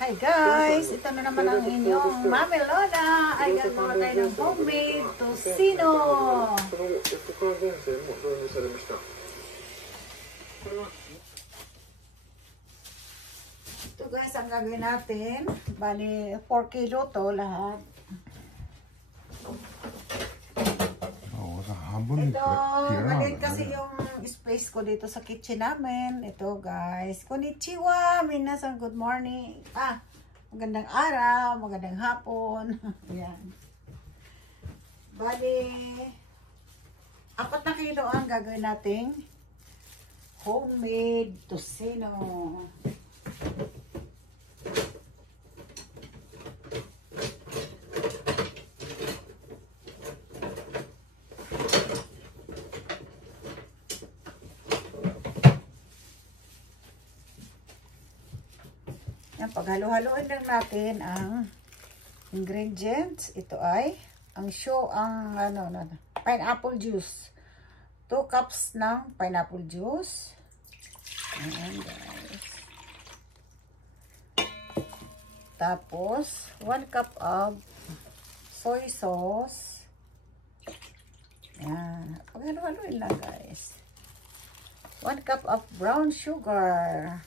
Hi guys! Ito na naman ang inyong Mami Lola. Ay gagawa tayo ng homemade tocino. Ito guys ang gagawin natin. Bali 4 kilo to lahat. Ito, maliit kasi yung space ko dito sa kitchen namin. Ito guys, konnichiwa, minasan, good morning. Magandang araw, magandang hapon. Ayan. Bali, 4 na kilo ang gagawin nating homemade tocino. Paghalo-haloin lang natin ang ingredients. Ito ay ang pineapple juice. 2 cups ng pineapple juice. Ayan guys. Tapos 1 cup of soy sauce. Ayan. Paghalo-haloin lang guys. 1 cup of brown sugar.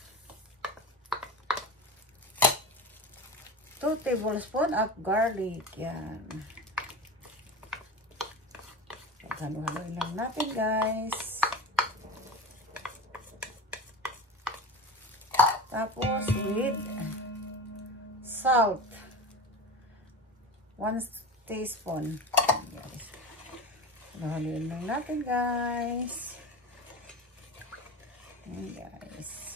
2 tablespoons of garlic. Yan. Halo-haloin lang natin guys. Tapos with salt. 1 teaspoon. Guys. Halo-haloin lang natin guys. Yan guys.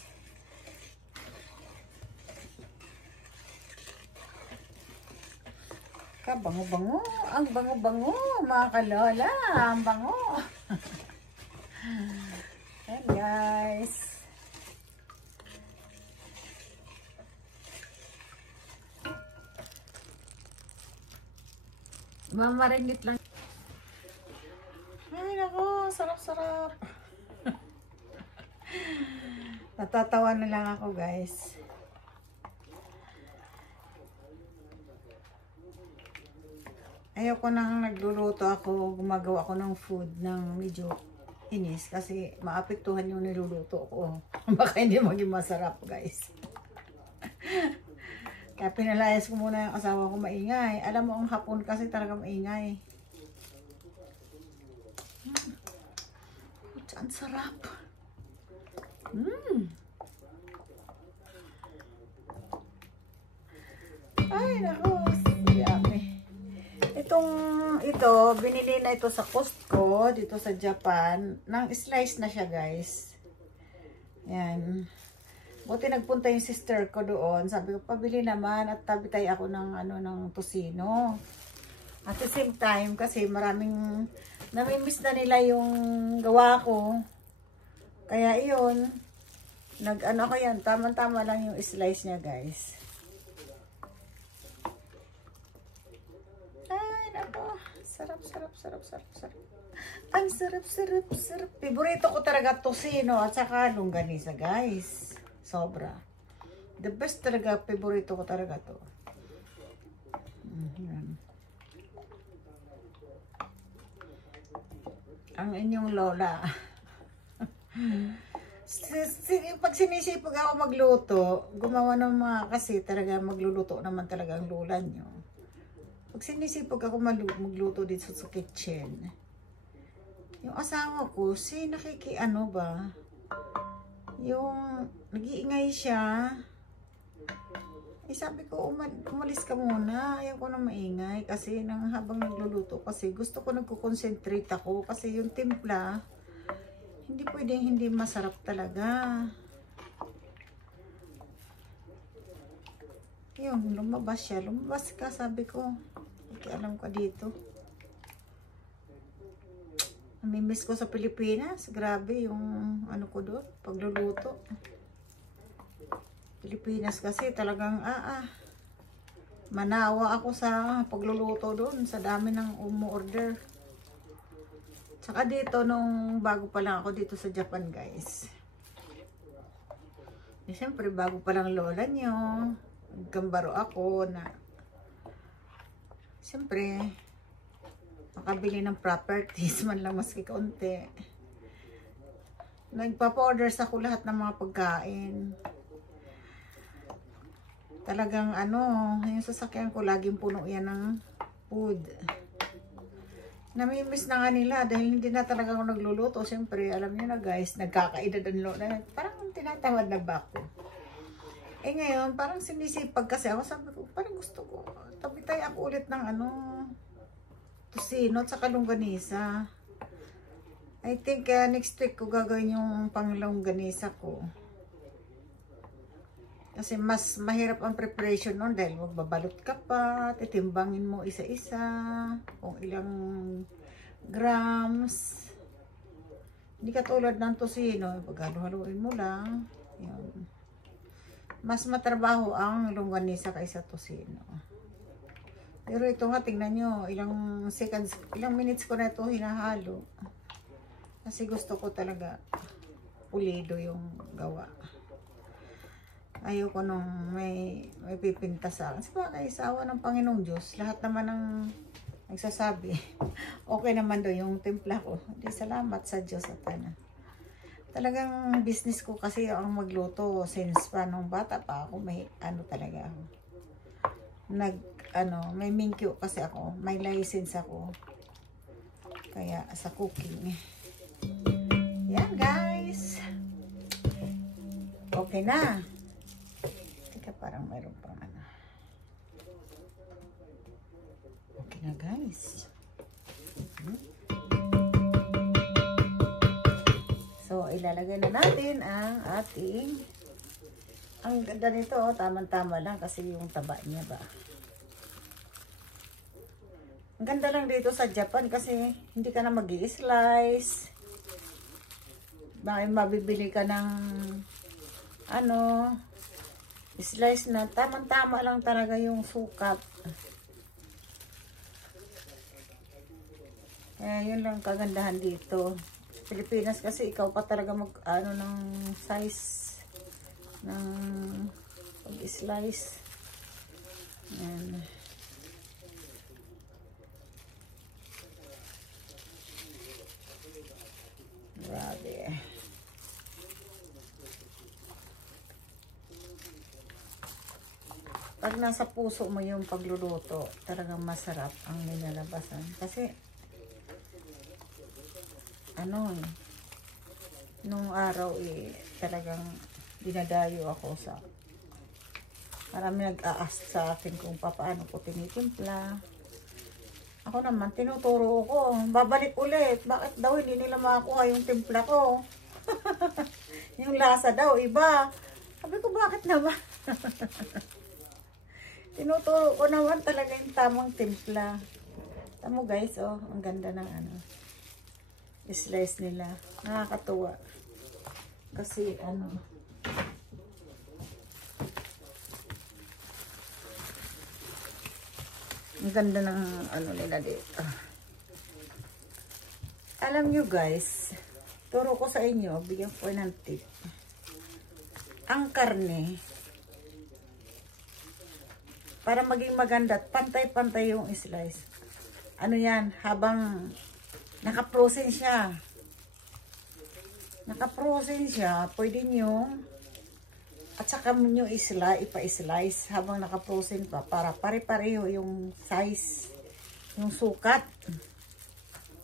Bango-bango. Ang bango-bango, mga kalola. Ang bango. Ayan, guys. Mamarinit lang. Ay, nako. Sarap-sarap. Natatawa na lang ako, guys. Ayoko nang nagluluto ako, gumagawa ako ng food ng medyo inis kasi maapektuhan yung niluluto ko. Baka hindi maging masarap guys. Kaya pinalayas ko muna yung asawa ko maingay. Alam mo ang hapon kasi talaga maingay. Ang sarap. Ay naku, yummy. Ito, binili na ito sa Costco, dito sa Japan. Nang slice na siya, guys. Yan. Buti nagpunta yung sister ko doon. Sabi ko, pabili naman at tabi tayo ako ng tocino. At the same time, kasi maraming namimiss na nila yung gawa ko. Kaya iyon, ko yan, tama-tama lang yung slice niya, guys. Sarap. Ang sarap. Favorito ko talaga tocino at saka longganisa, guys. Sobra. The best talaga, favorito ko talaga to. Ang inyong lola. Pag sinisipag ako magluto, gumawa ng mga kasi talaga magluluto naman talaga ang lola nyo. Pag sinisipag ako magluto dito sa kitchen, yung asawa ko, nakikiano ba? Yung nag-iingay siya. Sabi ko, umalis ka muna. Ayaw ko na maingay kasi habang nagluluto kasi gusto ko nagko-concentrate ako kasi yung timpla, hindi pwedeng hindi masarap talaga. Yun, lumabas siya. Lumabas ka, sabi ko. Alam ko dito. Namimiss ko sa Pilipinas. Grabe yung ko doon, pagluluto. Pilipinas kasi talagang manawa ako sa pagluluto doon. Sa dami ng umu-order. Saka dito, nung bago pa lang ako dito sa Japan, guys. Siyempre, bago pa lang lola nyo. gambaro ako na siyempre makabili ng properties man lang maski kaunti. Nagpapa-orders ako lahat ng mga pagkain. Talagang yung sasakyan ko laging puno yan ng food. Namimiss na nga nila dahil hindi na talaga ako nagluluto. Siyempre, alam niyo na guys, nagkakaedad ang na parang tinatamad na ba ako. Eh ngayon, parang sinisipag kasi ako. Sabi ko, parang gusto ko. Tabitay ako ulit ng tusino at saka longganisa. I think next week ko gagawin yung panglongganisa ko. Kasi mas mahirap ang preparation nun dahil magbabalot ka pa, titimbangin mo isa-isa, kung ilang grams. Hindi katulad ng tusino, paghalu-haluin mo lang. Yun. Mas matrabaho ang longganisa kaysa tusino. Pero ito nga, tingnan nyo, ilang minutes ko na ito hinahalo. Kasi gusto ko talaga pulido yung gawa. Ayoko nung may pipinta sa akin. Sabagay, sa awa ng Panginoong Diyos, lahat naman ng nagsasabi, okay naman daw yung timpla ko. Hindi, salamat sa Diyos at talagang business ko kasi ang magluto since pa nung bata pa ako, may talaga ako. May minkyo kasi ako, may license ako. Kaya sa cooking. Yan guys. Okay na. Teka, parang mayroon pang Okay na guys. So, ilalagay na natin ang ating ganda nito, tamang-tama lang kasi yung taba niya ba. Ang ganda lang dito sa Japan kasi hindi ka na mag-i-slice. Mabibili ka ng slice na tamang-tama lang talaga yung sukat. Yun lang kagandahan dito. Pilipinas kasi ikaw pa talaga ng size ng pag-slice. Yan. Grabe. Pag nasa puso mo yung pagluluto, talagang masarap ang nilalabasan. Kasi, nung araw talagang dinadayo ako sa marami nag-a-ask sa akin kung paano ko tinitimpla. Ako naman, tinuturo ko. Babalik ulit. Bakit daw hindi nila makakuha yung timpla ko? Yung lasa daw, iba. Sabi ko, bakit naman? Tinuturo ko naman talaga yung tamang timpla. Tamo guys, ang ganda ng slice nila. Nakakatuwa. Kasi ang ganda ng nila dito. Alam nyo guys, turo ko sa inyo, bigyan ko ng tip. Ang karne, para maging maganda at pantay-pantay yung slice. Yan, habang naka-frozen siya. Naka-frozen siya, pwede nyo at saka nyo ipa-slice habang naka-frozen pa para pare-pareho yung size, yung sukat,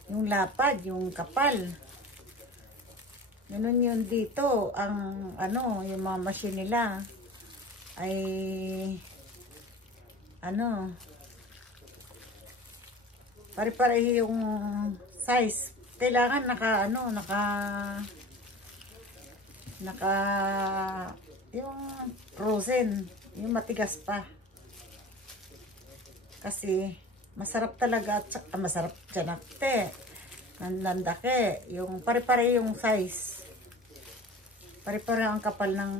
yung lapad, yung kapal. Ganun yun dito. Ang yung mga machine nila ay pare-pareho yung size. Kailangan yung frozen, yung matigas pa. Kasi masarap talaga, masarap tiyanakte, nandake, yung pare-pare yung size. Pare-pare ang kapal ng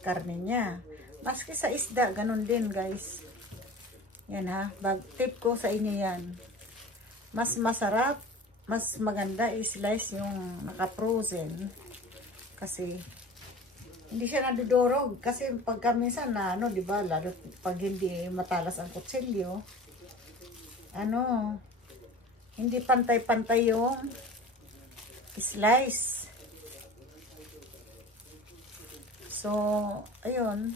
karne niya. Maski sa isda, ganun din guys. Yan ha, tip ko sa inyo yan. Mas masarap, mas maganda i-slice yung naka-frozen. Kasi Hindi siya nadudurog. Kasi pagka minsan na, ano, di ba, lalo pag hindi matalas ang kutsilyo, ano, hindi pantay-pantay yung slice. So, ayun.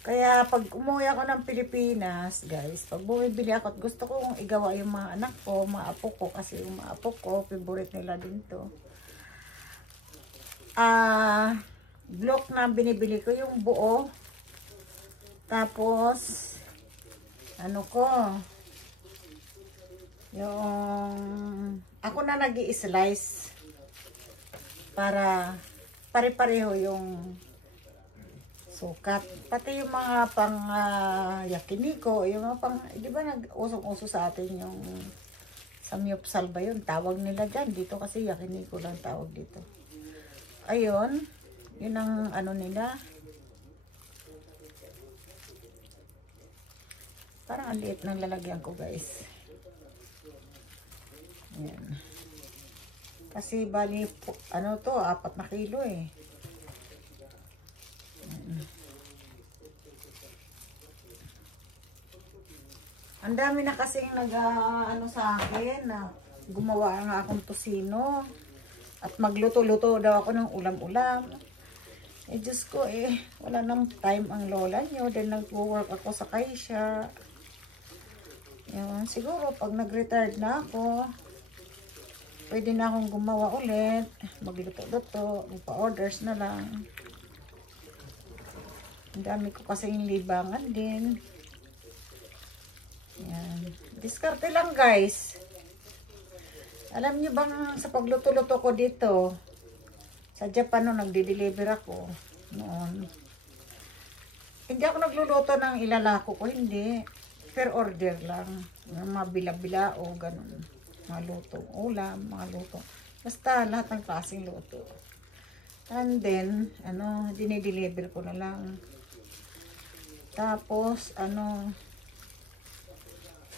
Kaya pag umuwi ako ng Pilipinas, guys, pag bumibili ako at gusto kong igawa yung mga anak ko, mga apo ko, kasi yung mga apo ko, favorite nila din to. Block na binibili ko yung buo. Tapos, ano ko, yung, ako na nag-i-slice para pare-pareho yung sukat. Pati yung mga pang yakiniko, yung mga pang, di ba nag-usong-uso sa atin yung samyupsal ba yun? Tawag nila dyan. Dito kasi yakiniko lang tawag dito. Ayun. Yun ang ano nila. Parang ang liit ng lalagyan ko, guys. Ayan. Kasi bali, ano to, 4 na kilo eh. Ang dami na kasing ano sa akin na gumawa nga akong tosino at magluto-luto daw ako ng ulam-ulam. Eh Diyos ko wala nang time ang lola nyo dahil nag-work ako sa Kaysya. Yun, siguro pag nag-retired na ako, pwede na akong gumawa ulit, magluto-luto, magpa-orders na lang. Ang dami ko kasing libangan din. Yan. Diskarte lang, guys. Alam niyo bang sa pagluto-luto ko dito, sa Japan nung nagde-deliver ako noon, hindi ako nagluluto ng ilalako ko, hindi. Per order lang. Mga bila-bila o ganun. Mga luto. Ulam, mga luto. Basta lahat ng klaseng luto. And then, ano, dinideliver ko na lang. Tapos, ano,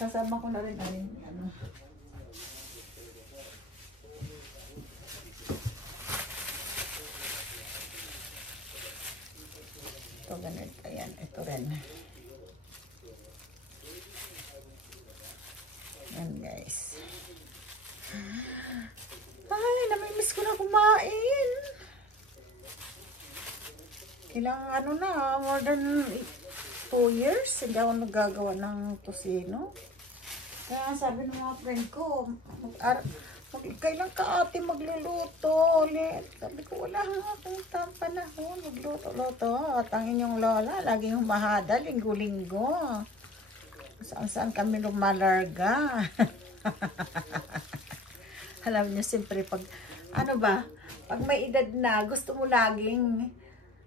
kasama ko na rin ano. Ito ganito. Ayan. Ito rin. Ayan, guys. Ay, namimiss ko na kumain. Ilang ano na, more than 2 years. Hindi ako nagagawa ng tosino. Kaya sabi ng mga friend ko, kailan ka ate magluluto ulit? Sabi ko, wala nga akong panahon magluto-luto. At ang inyong lola, laging humahada, linggo-linggo. Saan-saan kami lumalarga. Alam niyo, siyempre, pag, ano ba, pag may edad na, gusto mo laging,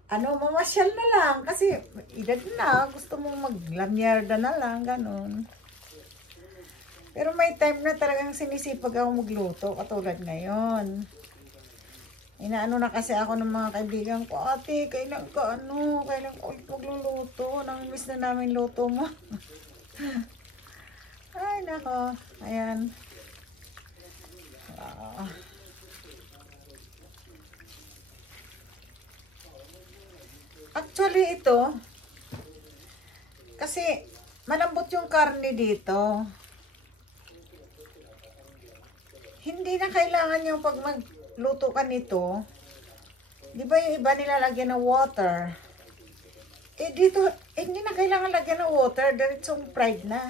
ano, mamasyal na lang. Kasi, edad na, gusto mo maglamyerda na lang, ganun. Pero may time na talagang sinisipag ako magluto, katulad ngayon. Inaano na kasi ako ng mga kaibigan ko, ate, kailan ka ulit magluluto? Namimiss na namin luto mo. Ay, nako. Ayan. Actually, ito, kasi malambot yung karne dito. Hindi na kailangan yung pag magluto ka nito, di ba yung iba nilalagyan ng water? Dito, hindi na kailangan lagyan ng water, diretsong fried na.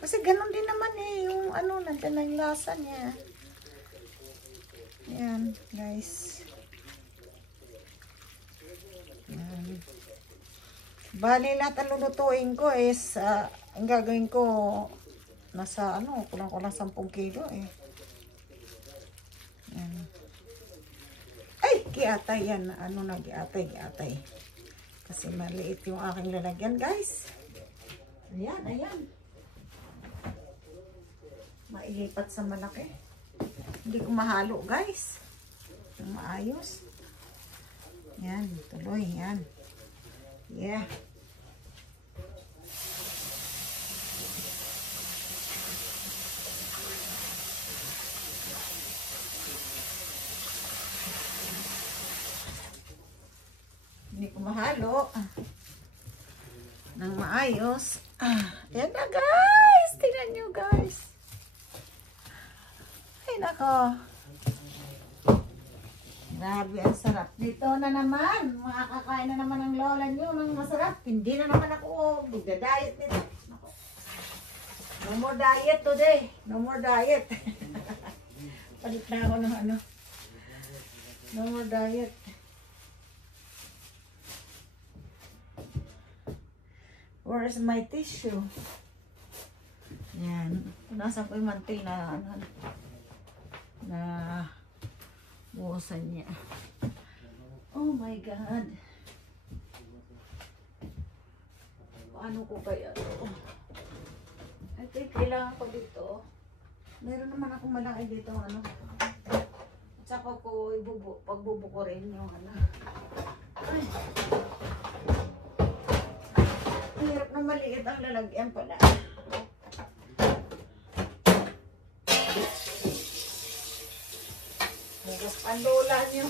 Kasi ganun din naman yung ano, nandiyan na yung lasa niya. Yan, guys. Yan. Bali, lahat ang lulutuin ko is, ang gagawin ko, nasa ano, kulang-kulang 10 kilo Yan. Ay, giatay yan. Ano na, giatay. Kasi maliit yung aking lalagyan, guys. Ayan, ayan. Mailipat sa malaki. Hindi ko mahalo, guys. Maayos. Yan, tuloy, yan. Yeah. mahalo ng maayos. Yan na guys. Tingnan nyo guys. Ay nako. Grabe ang sarap. Dito na naman. Makakakain na naman ang lola nyo ng masarap. Hindi na naman ako magda-diet nito. No more diet today. No more diet. Palit na ako ng ano. No more diet. Where is my tissue? Yan. Punasan ko yung mantil na ano, na buhusan niya. Oh my God. Paano ko kaya ito? I think kailangan ko dito. Meron naman akong malaki dito ano. At saka ko pagbubuko rin yung ano. Ay. Hirap na maliit ang lalagyan pala. Hugas pandola nyo.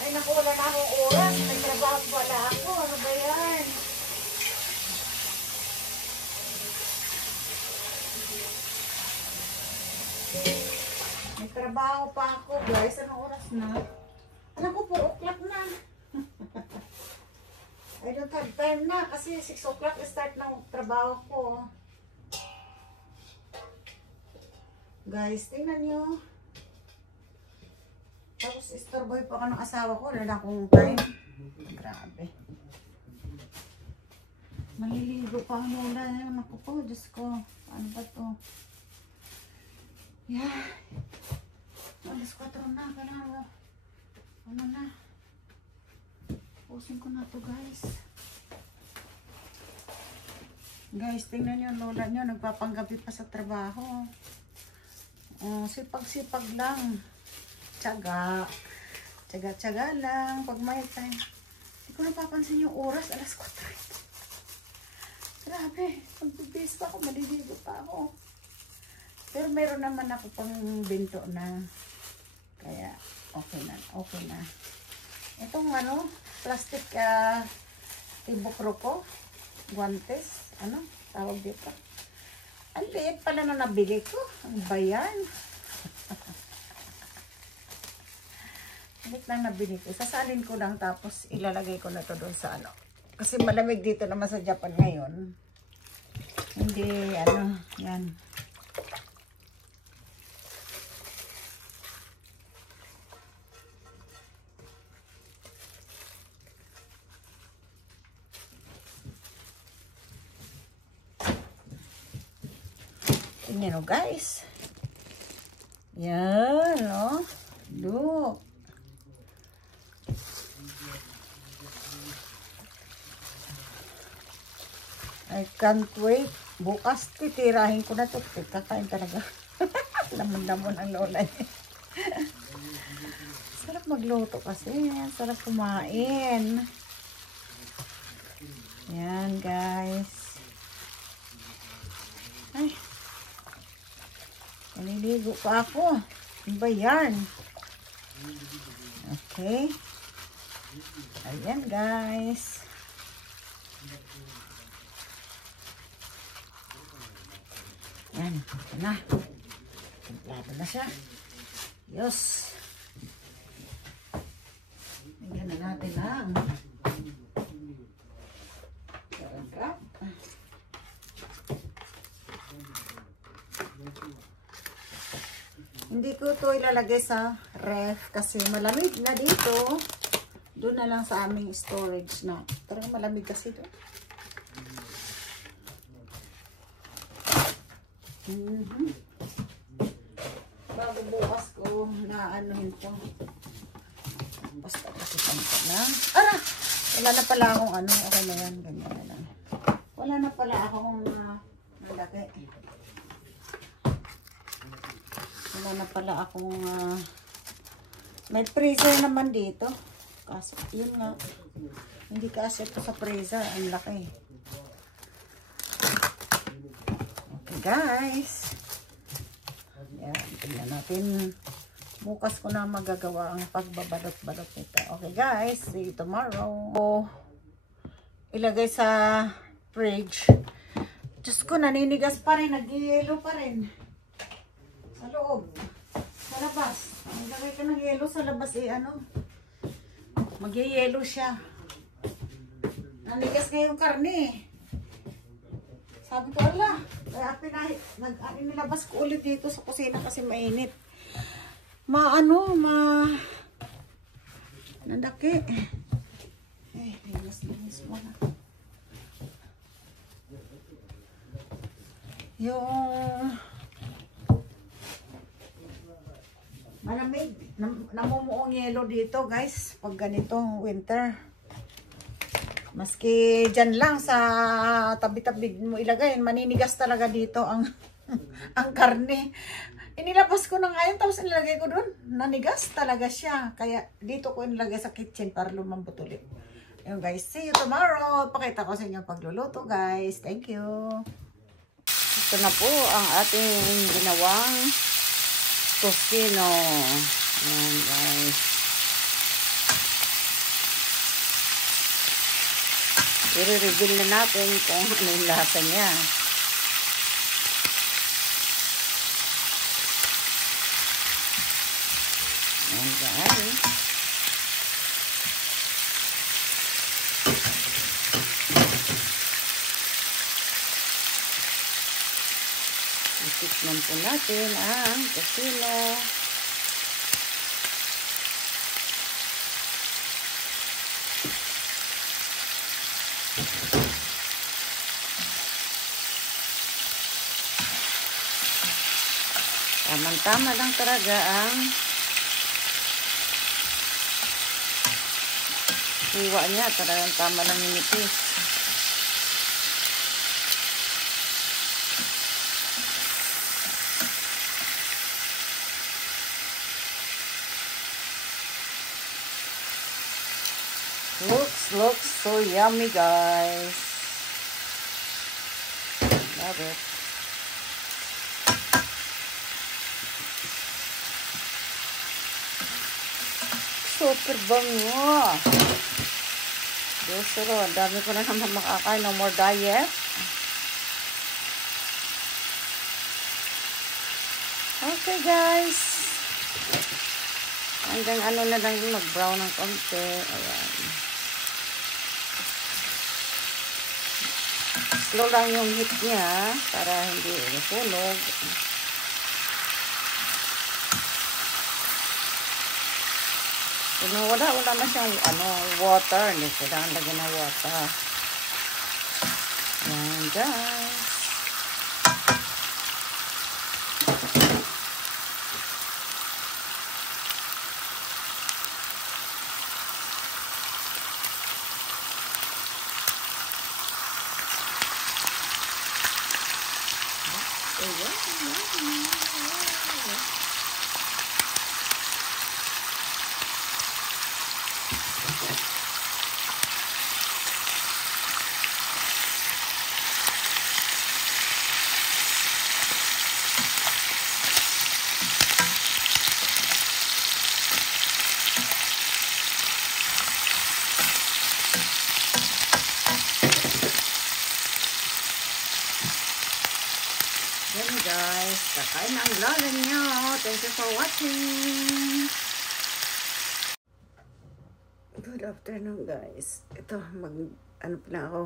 Ay naku, wala na akong oras. Nagtrabaho pala ako. Ano ba yan? Nagtrabaho pa ako guys. Anong oras na? Alam ko, 4 o'clock na. I don't have time na kasi 6 o'clock start ng trabaho ko. Guys, tingnan nyo. Tapos, istorboy pa ako ng asawa ko. Wala akong time. Grabe. Maliligo pa ang lola. Naku po, Diyos ko. Ano ba to? Yeah. Alas 4 na. Kailangan. Ano na? Pusin ko na to guys. Guys, tingnan nyo. Lola nyo. Nagpapanggabi pa sa trabaho. Sipag-sipag lang. Tiyaga. Tiyaga-tiyaga lang. Pag may time. Hindi ko napapansin yung oras. Alas 4. Grabe. Magbibis pa ako. Maliligo pa ako. Pero meron naman ako pang binto na. Kaya okay na. Okay na. Itong ano. Plastic tibokro ko. Guantes. Ano? Tawag dito. Ang liit pala na nabili ko. Ang bayan. Lit lang nabili ko. Sasalin ko lang tapos ilalagay ko na to doon sa ano. Kasi malamig dito naman sa Japan ngayon. Hindi ano, yan. Tingnan nyo guys. Yan, no? Look. I can't wait. Bukas titirahin ko na ito. Kakain talaga. Laman-laman ang lola niya. Sarap magluto kasi. Sarap kumain. Yan guys. Ay. Naliligo pa ako. Ano ba yan? Okay. Ayan guys. Yan, na. Lado na siya. Yes. Tingnan na natin lang. Sarap. Hindi ko ito ilalagay sa ref kasi malamig na dito. Doon na lang sa aming storage na. Talagang malamig kasi doon. Bago bukas ko na anuhin to. Basta kasi panta na. Ara! Wala na pala akong ano. Okay na yan. Ganyan na lang. Wala na pala akong lagay. Wala na pala akong may freezer naman dito. Kasi yun nga. Hindi kasi ito sa freezer. Ang laki. Okay guys. Yan. Tingnan natin. Bukas ko na magagawa ang pagbabalot-balot nito. Okay guys. See you tomorrow. Ilagay sa fridge. Diyos ko, naninigas pa rin. Nag-yelo pa rin. Sa loob. Sa labas. Ilagay ka ng yelo sa labas mag-yelo siya. Nanigas nga yung karne. Sabi ko, ala. Kaya nilabas ko ulit dito sa kusina kasi mainit. Nandaki. Linis mo na. Yung malamig. Namumuong yelo dito guys. Pag ganitong winter. Maski dyan lang sa tabi-tabi mo ilagay. Maninigas talaga dito ang ang karne. Inilabas ko na ngayon tapos nilagay ko doon. Nanigas talaga siya. Kaya dito ko nilagay sa kitchen para lumambot ulit. Ayun guys. See you tomorrow. Pakita ko sa inyo pagluluto guys. Thank you. Ito na po ang ating ginawang tocino. Ayan guys. I-reveal na natin kung ano yung lasa niya. Ayan guys. Itikman po natin ang tocino. Tamang-tama lang talaga ang kuha niya. Talagang tama lang yung nipis. Looks so yummy guys. Love it. Super bango. Diyos ko, dami ko na naman makakain. No more diet. Okay guys. Hanggang ano na lang yung mag-brown ng konti. Ayan. Slow lang yung heat niya para hindi nasunog. Wala na siyang water. Hindi kailangan lagyan ng water. Ayan guys. Yan guys, kakain na ang vlog nyo. Thank you for watching. Good afternoon guys. Ito, ano pala ako.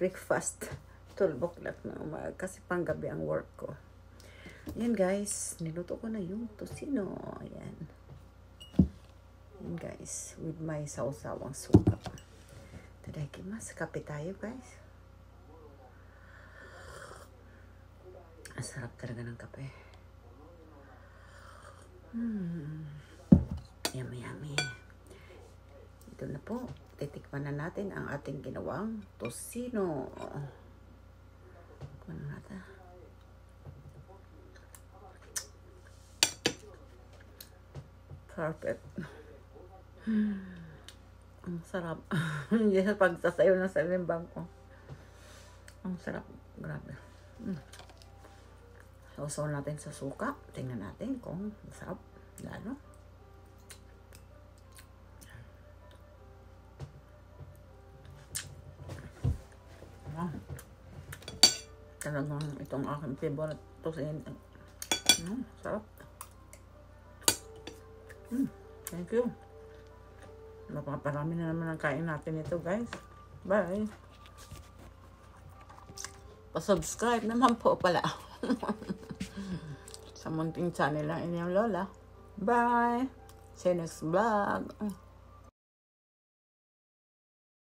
Breakfast. 12 o'clock na umaga kasi panggabi ang work ko. Yan guys, niluto ko na yung tocino. Ayan. Yan guys, with my sawsawang suka. Tadakimasu. Kape tayo guys. Ang sarap talaga ng kape. Yummy, yummy. Ito ito na po. Titikman na natin ang ating ginawang tosino. Kunin natin. Perfect. Ang sarap. Hindi sa pagsasayaw ng salimbang ko. Ang sarap. Grabe. Sausaw natin sa suka. Tingnan natin kung masarap. Lalo. Talagang itong aking favorite tosino. Sarap. Thank you. Napaparami na naman ang kain natin ito, guys. Bye. Pa-subscribe naman po pala. Sa munting channel ng inyong lola. Bye. See you next vlog.